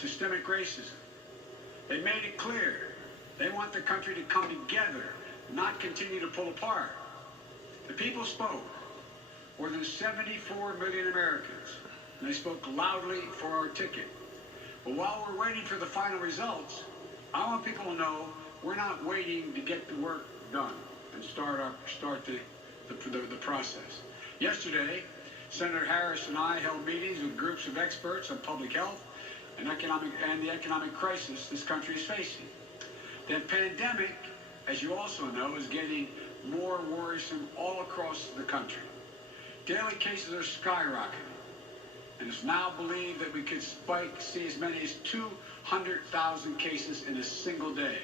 systemic racism. They made it clear they want the country to come together, not continue to pull apart. The people spoke, more than 74 million Americans, and they spoke loudly for our ticket. But while we're waiting for the final results, I want people to know we're not waiting to get the work done and start the process. Yesterday, Senator Harris and I held meetings with groups of experts on public health and the economic crisis this country is facing. The pandemic, as you also know, is getting more worrisome all across the country. Daily cases are skyrocketing, and it's now believed that we could see as many as 200,000 cases in a single day.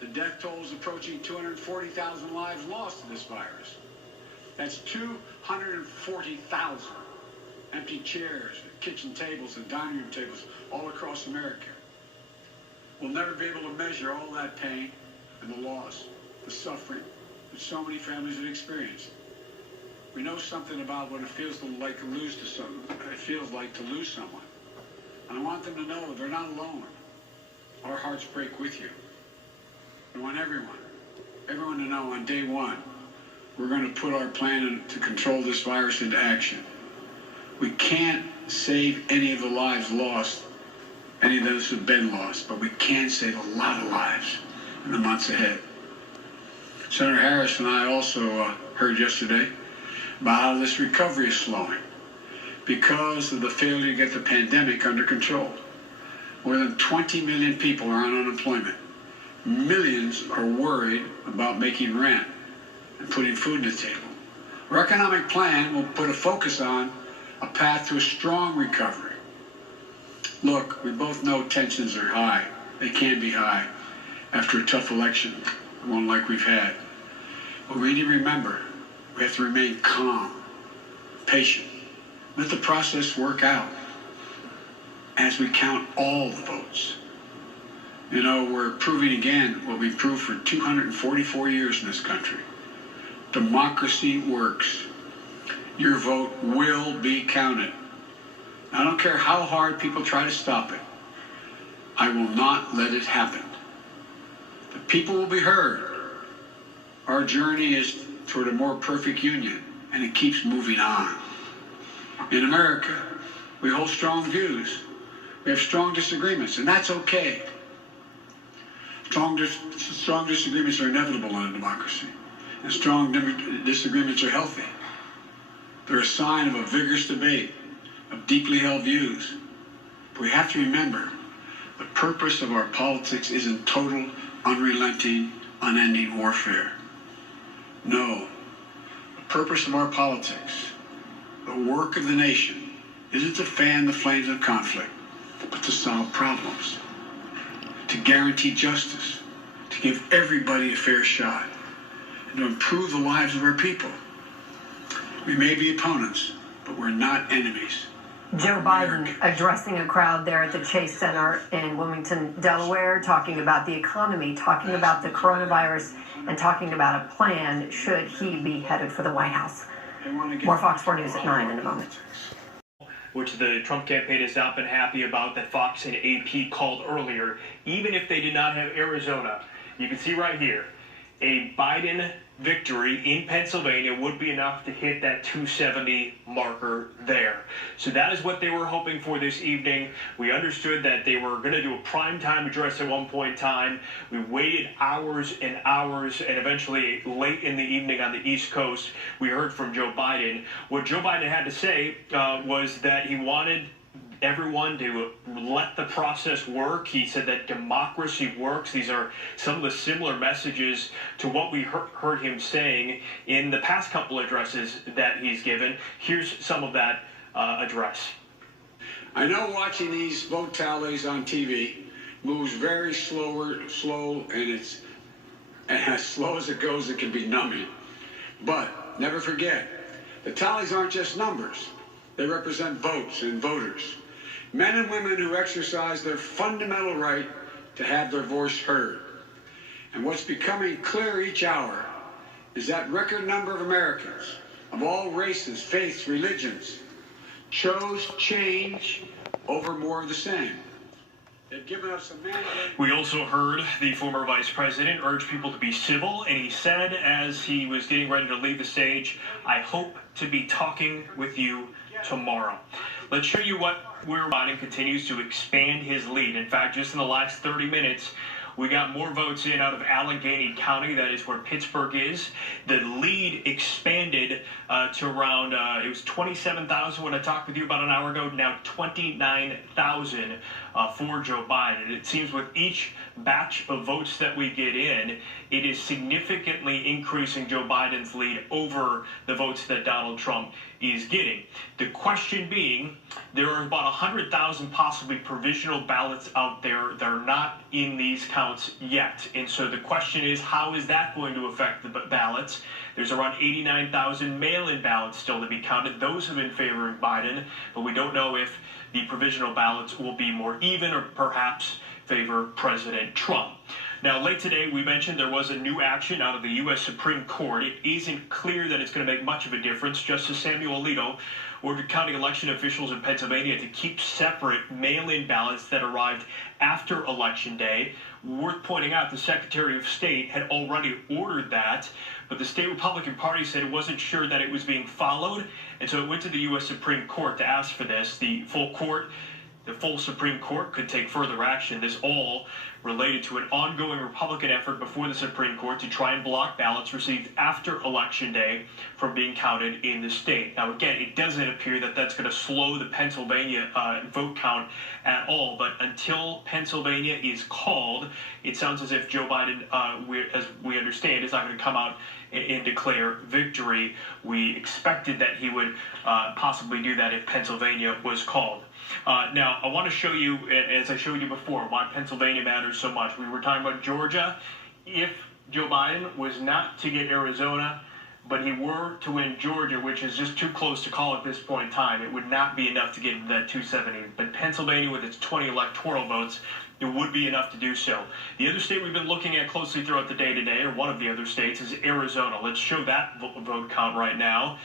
The death toll is approaching 240,000 lives lost to this virus. That's 240,000 empty chairs, kitchen tables, and dining room tables all across America. We'll never be able to measure all that pain and the loss, the suffering that so many families have experienced. We know something about what it feels like to lose someone. And I want them to know that they're not alone. Our hearts break with you. I want everyone to know on day one, we're going to put our plan to control this virus into action. We can't save any of the lives lost, any of those who've been lost, but we can save a lot of lives in the months ahead. Senator Harris and I also heard yesterday about how this recovery is slowing because of the failure to get the pandemic under control. More than 20 million people are on unemployment. Millions are worried about making rent and putting food on the table. Our economic plan will put a focus on a path to a strong recovery. Look, we both know tensions are high. They can be high after a tough election, one like we've had. But we need to remember, we have to remain calm, patient. Let the process work out as we count all the votes. You know, we're proving again what we've proved for 244 years in this country. Democracy works. Your vote will be counted. I don't care how hard people try to stop it. I will not let it happen. The people will be heard. Our journey is toward a more perfect union, and it keeps moving on. In America, we hold strong views. We have strong disagreements, and that's okay. Strong disagreements are inevitable in a democracy, and strong disagreements are healthy. They're a sign of a vigorous debate, of deeply held views. But we have to remember, the purpose of our politics isn't total, unrelenting, unending warfare. No, the purpose of our politics, the work of the nation, isn't to fan the flames of conflict, but to solve problems, to guarantee justice, to give everybody a fair shot, and to improve the lives of our people. We may be opponents, but we're not enemies. Joe Biden addressing a crowd there at the Chase Center in Wilmington, Delaware, talking about the economy, talking about the coronavirus, and talking about a plan should he be headed for the White House. More Fox 4 News at 9 in a moment. Which the Trump campaign has not been happy about, that Fox and AP called earlier, even if they did not have Arizona. You can see right here, a Biden victory in Pennsylvania would be enough to hit that 270 marker there. So that is what they were hoping for this evening. We understood that they were going to do a primetime address at one point in time. We waited hours and hours, and eventually late in the evening on the East Coast, we heard from Joe Biden. What Joe Biden had to say was that he wanted everyone to let the process work. He said that democracy works. These are some of the similar messages to what we heard him saying in the past couple addresses that he's given. Here's some of that address. I know watching these vote tallies on TV moves very slow, and as slow as it goes, it can be numbing. But never forget, the tallies aren't just numbers. They represent votes and voters. Men and women who exercise their fundamental right to have their voice heard. And what's becoming clear each hour is that record number of Americans of all races, faiths, religions chose change over more of the same. They've given us a mandate. We also heard the former vice president urge people to be civil, and he said as he was getting ready to leave the stage, "I hope to be talking with you tomorrow." Let's show you where Biden continues to expand his lead. In fact, just in the last 30 minutes, we got more votes in out of Allegheny County, that is where Pittsburgh is. The lead expanded to around, it was 27,000 when I talked with you about an hour ago, now 29,000 for Joe Biden. It seems with each batch of votes that we get in, it is significantly increasing Joe Biden's lead over the votes that Donald Trump is getting. The question being, there are about 100,000 possibly provisional ballots out there that are not in these counts yet. And so the question is, how is that going to affect the ballots? There's around 89,000 mail-in ballots still to be counted. Those have been favoring Biden, but we don't know if the provisional ballots will be more even or perhaps favor President Trump. Now, late today, we mentioned there was a new action out of the U.S. Supreme Court. It isn't clear that it's going to make much of a difference. Justice Samuel Alito ordered county election officials in Pennsylvania to keep separate mail-in ballots that arrived after Election Day. Worth pointing out, the Secretary of State had already ordered that, but the state Republican Party said it wasn't sure that it was being followed, and so it went to the U.S. Supreme Court to ask for this. The full Supreme Court could take further action. This all related to an ongoing Republican effort before the Supreme Court to try and block ballots received after Election Day from being counted in the state. Now, again, it doesn't appear that that's going to slow the Pennsylvania vote count at all, but until Pennsylvania is called, it sounds as if Joe Biden, as we understand, is not going to come out and declare victory. We expected that he would possibly do that if Pennsylvania was called. Now, I want to show you, as I showed you before, why Pennsylvania matters so much. We were talking about Georgia. If Joe Biden was not to get Arizona, but he were to win Georgia, which is just too close to call at this point in time, it would not be enough to get into that 270. But Pennsylvania, with its 20 electoral votes, it would be enough to do so. The other state we've been looking at closely throughout the day today, or one of the other states, is Arizona. Let's show that vote count right now.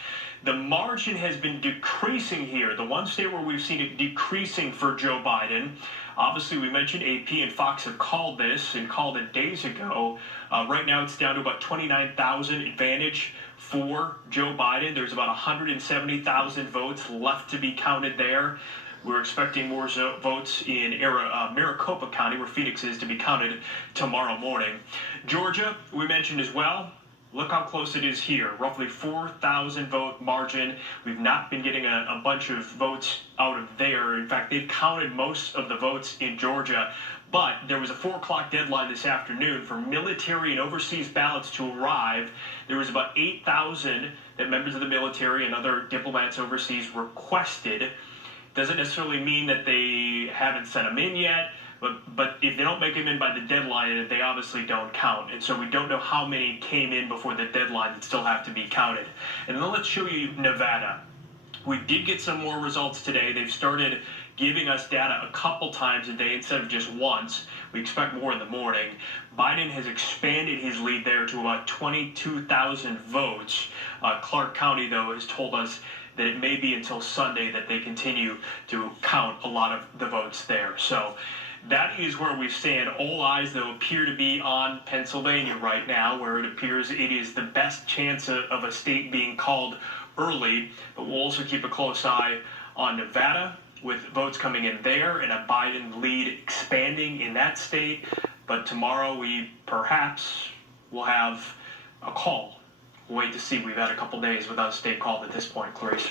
The margin has been decreasing here. The one state where we've seen it decreasing for Joe Biden. Obviously, we mentioned AP and Fox have called this and called it days ago. Right now, it's down to about 29,000 advantage for Joe Biden. There's about 170,000 votes left to be counted there. We're expecting more votes in Maricopa County, where Phoenix is, to be counted tomorrow morning. Georgia, we mentioned as well. Look how close it is here, roughly 4,000 vote margin. We've not been getting a bunch of votes out of there. In fact, they've counted most of the votes in Georgia, but there was a 4 o'clock deadline this afternoon for military and overseas ballots to arrive. There was about 8,000 that members of the military and other diplomats overseas requested. Doesn't necessarily mean that they haven't sent them in yet. But if they don't make them in by the deadline, they obviously don't count. And so we don't know how many came in before the deadline that still have to be counted. And then let's show you Nevada. We did get some more results today. They've started giving us data a couple times a day instead of just once. We expect more in the morning. Biden has expanded his lead there to about 22,000 votes. Clark County, though, has told us that it may be until Sunday that they continue to count a lot of the votes there. So that is where we stand. All eyes, though, appear to be on Pennsylvania right now, where it appears it is the best chance of a state being called early. But we'll also keep a close eye on Nevada, with votes coming in there and a Biden lead expanding in that state. But tomorrow we perhaps will have a call. We'll wait to see. We've had a couple days without a state called at this point, Clarice.